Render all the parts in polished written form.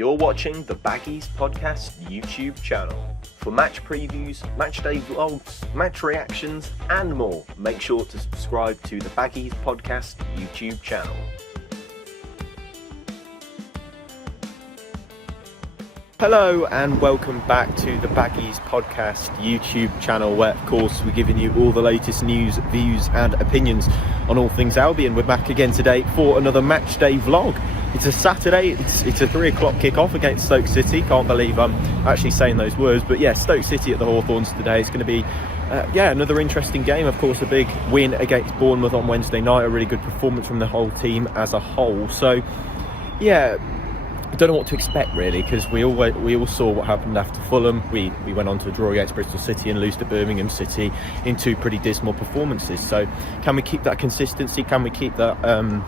You're watching the Baggies Podcast YouTube channel. For match previews, matchday vlogs, match reactions and more, make sure to subscribe to the Baggies Podcast YouTube channel. Hello and welcome back to the Baggies Podcast YouTube channel, where of course we're giving you all the latest news, views and opinions on all things Albion. We're back again today for another matchday vlog. It's a Saturday, it's a 3 o'clock kick-off against Stoke City. Can't believe I'm actually saying those words, but yeah, Stoke City at the Hawthorns today. It's going to be another interesting game. Of course, a big win against Bournemouth on Wednesday night, a really good performance from the whole team as a whole. So yeah, I don't know what to expect really, because we all saw what happened after Fulham. We went on to a draw against Bristol City and lose to Birmingham City in 2 pretty dismal performances. So can we keep that consistency? Can we keep that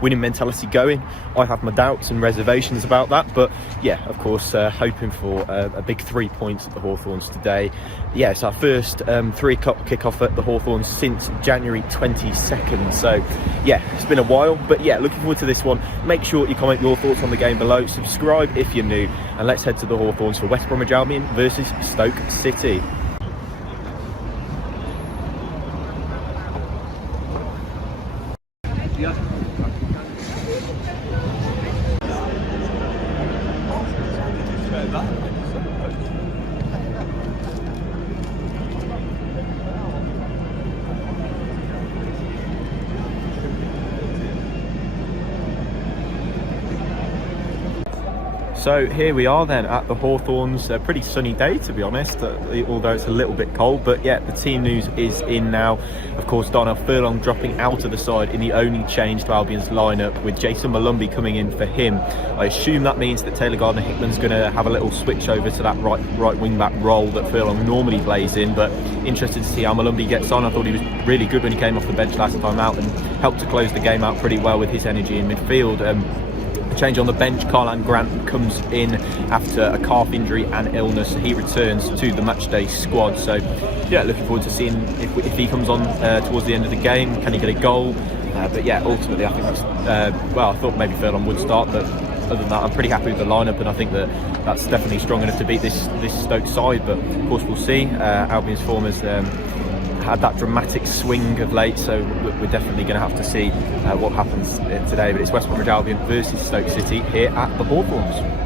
winning mentality going? I have my doubts and reservations about that, but yeah, of course, hoping for a big 3 points at the Hawthorns today. Yeah, it's our first 3 o'clock kick-off at the Hawthorns since January 22nd, so yeah, it's been a while, but yeah, looking forward to this one. Make sure you comment your thoughts on the game below, subscribe if you're new, and let's head to the Hawthorns for West Bromwich Albion versus Stoke City. So here we are then at the Hawthorns. A pretty sunny day, to be honest, although it's a little bit cold. But yeah, the team news is in now. Of course, Darnell Furlong dropping out of the side in the only change to Albion's lineup, with Jason Malumbi coming in for him. I assume that means that Taylor Gardner-Hickman's going to have a little switch over to that right wing back role that Furlong normally plays in. But interested to see how Malumbi gets on. I thought he was really good when he came off the bench last time out and helped to close the game out pretty well with his energy in midfield. Change on the bench, Karlan Grant comes in after a calf injury and illness. He returns to the matchday squad. So yeah, looking forward to seeing if he comes on towards the end of the game. Can he get a goal? But yeah, ultimately I think that's I thought maybe Furlong would start, but other than that I'm pretty happy with the lineup, and I think that that's definitely strong enough to beat this Stoke side. But of course we'll see. Albion's form has had that dramatic swing of late, so we're definitely going to have to see what happens today. But it's West Bromwich Albion versus Stoke City here at the Hawthorns.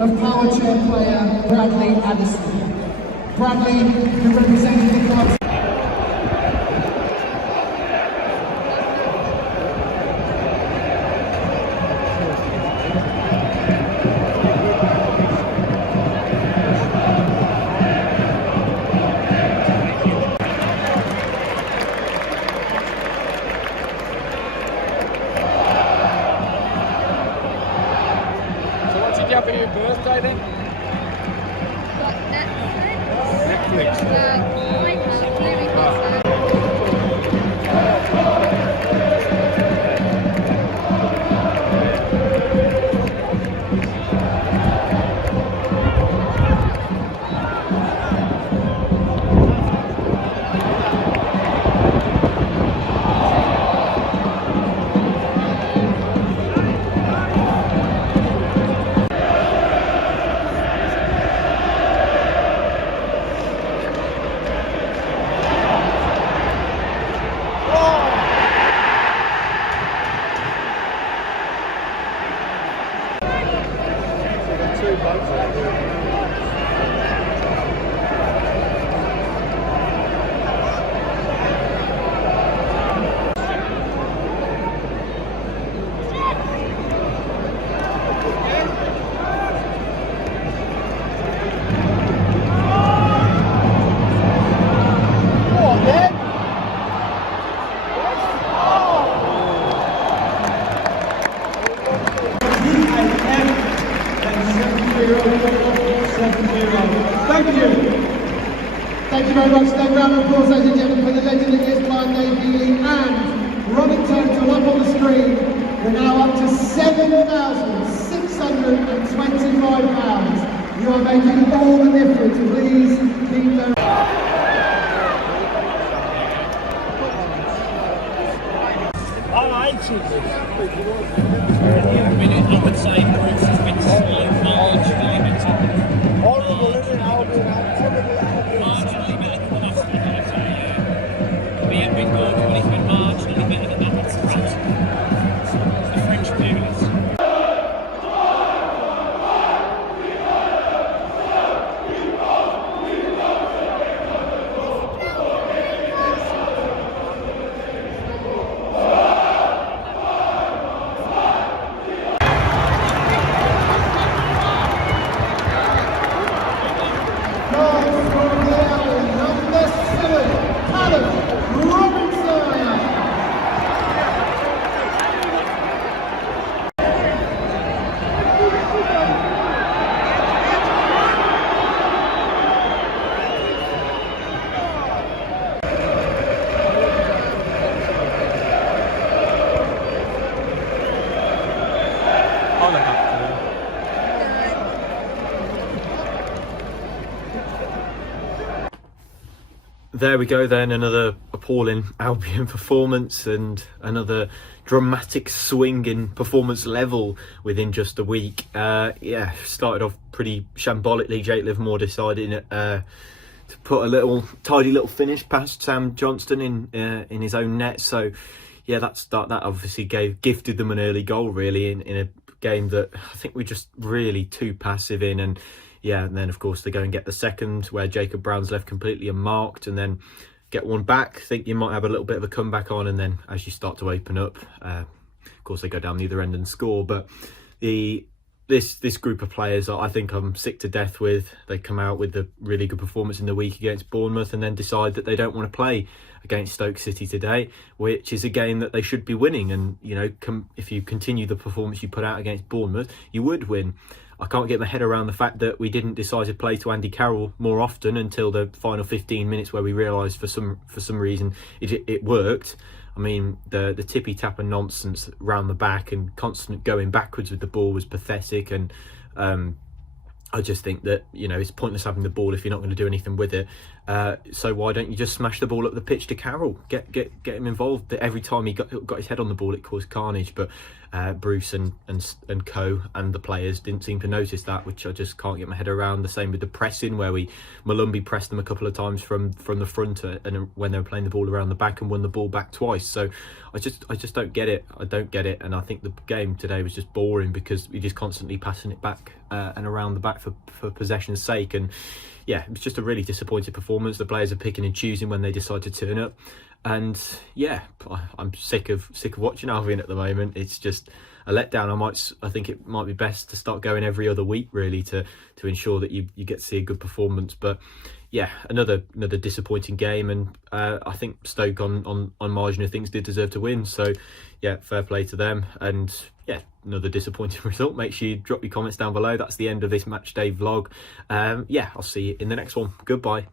of power chair player Bradley Addison. Bradley, who represented the club. For your birthday then? Netflix. Thank you very much. Then round of applause, ladies and gentlemen, for the legend that is Matchday and running total up on the screen. We're now up to £7,625. You are making all the difference. Please keep them. I would say Bruce has been marginally better. Horrible, isn't it? Albion, Marginally better than the last one, I'd say, yeah. Could be a bit more, but he's been marginally better than that. That's right. It's the French period. There we go then, another appalling Albion performance and another dramatic swing in performance level within just a week. Started off pretty shambolically. Jake Livermore deciding to put a tidy little finish past Sam Johnston in his own net. So yeah, that obviously gifted them an early goal really in a game that I think we're just really too passive in. And then of course they go and get the second where Jacob Brown's left completely unmarked, and then get one back. Think you might have a little bit of a comeback on, and then as you start to open up, of course they go down the other end and score. But this group of players, I think I'm sick to death with. They come out with a really good performance in the week against Bournemouth and then decide that they don't want to play against Stoke City today, which is a game that they should be winning. And if you continue the performance you put out against Bournemouth, you would win. I can't get my head around the fact that we didn't decide to play to Andy Carroll more often until the final 15 minutes, where we realised for some reason it worked. I mean, the tippy tapper nonsense round the back and constant going backwards with the ball was pathetic. And I just think that it's pointless having the ball if you're not going to do anything with it. So why don't you just smash the ball up the pitch to Carroll? Get him involved. Every time he got his head on the ball, it caused carnage. But Bruce and co and the players didn't seem to notice that, which I just can't get my head around. The same with the pressing, where Malumbi pressed them a couple of times from the front, and when they were playing the ball around the back, and won the ball back twice. So I just don't get it. I don't get it, and I think the game today was just boring because we just constantly passing it back and around the back for possession's sake. And yeah, it was just a really disappointing performance. The players are picking and choosing when they decide to turn up. And yeah, I'm sick of watching Albion at the moment. It's just a letdown. I think it might be best to start going every other week, really, to ensure that you get to see a good performance. But yeah, another disappointing game, and I think Stoke on margin of things did deserve to win. So yeah, fair play to them. And yeah, another disappointing result. Make sure you drop your comments down below. That's the end of this match day vlog. Yeah, I'll see you in the next one. Goodbye.